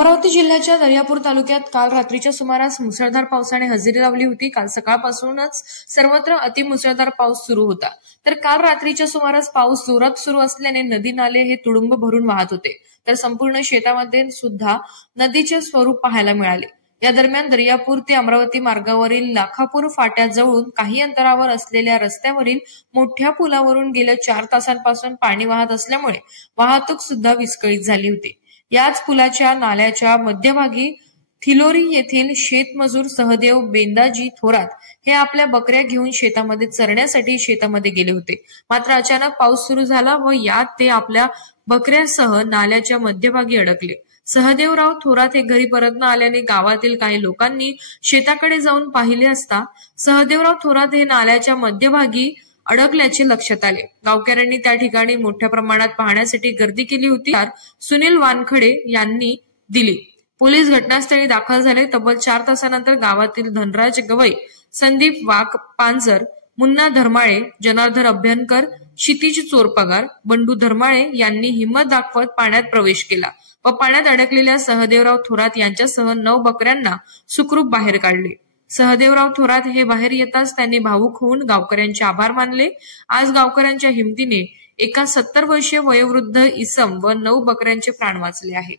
अमरावती जिल्ह्याच्या दर्यापूर तालुक्यात काल रात्रीच्या सुमारास मुसळधार पावसाने हजेरी लावली होती। काल सकाळपासूनच सर्वत्र अतिमुसळधार पाऊस सुरू होता। तर काल रात्रीच्या सुमारास पाऊस जोरात सुरू असल्याने नदी नाले हे तुडुंब भरून वाहत होते। तर संपूर्ण शेतामध्ये सुद्धा नदीचे स्वरूप पाहायला मिळाले। या दरम्यान दर्यापूर ते अमरावती मार्गावरील लाखापूर फाट्याजवळून काही अंतरावर असलेल्या रस्त्यावरील मोठ्या पुलावरून गेल्या 4 तासांपासून पाणी वाहत असल्यामुळे वाहतूक सुद्धा विस्कळीत झाली होती। याच पुलाच्या नाल्याच्या मध्यभागी थिलोरी येथील शेतमजूर सहदेव बेंदाजी थोरात हे आपल्या बकऱ्या घेऊन शेतामध्ये चरण्यासाठी शेतामध्ये गेले होते। मात्र अचानक पाऊस सुरू झाला व यात ते आपल्या बकऱ्यासह नाल्याच्या मध्यभागी अडकले। सहदेवराव थोरात हे घरी परत न आल्याने गावातील काही लोकांनी शेताकडे जाऊन पाहिले असता सहदेवराव थोरात हे नाल्याच्या मध्यभागी अडकल्याचे लक्षात आले। गावकऱ्यांनी त्या ठिकाणी मोठ्या प्रमाणात पाहण्यासाठी गर्दी केली होती। सुनील वानखडे यांनी दिली। पोलीस घटनास्थळी दाखल झाले। तब्बल 4 तासानंतर गावातील धनराज गवई, संदीप वाघ पांजर, मुन्ना धर्माळे, जनार्दन अभ्यंकर, क्षितिज चोरपगार, बंडू धर्माळे यांनी हिंमत दाखवत पाण्यात प्रवेश केला व पाण्यात अडकलेल्या सहदेवराव थोरात यांच्यासह 9 बकऱ्यांना सुखरूप बाहेर काढले। सहदेवराव थोरात हे बाहेर येताच त्यांनी भावुक होऊन गावकऱ्यांचे आभार मानले। आज गावकऱ्यांच्या हिमतीने एका 70 वर्षीय वयोवृद्ध इसम व 9 बकऱ्यांचे प्राण वाचले आहेत।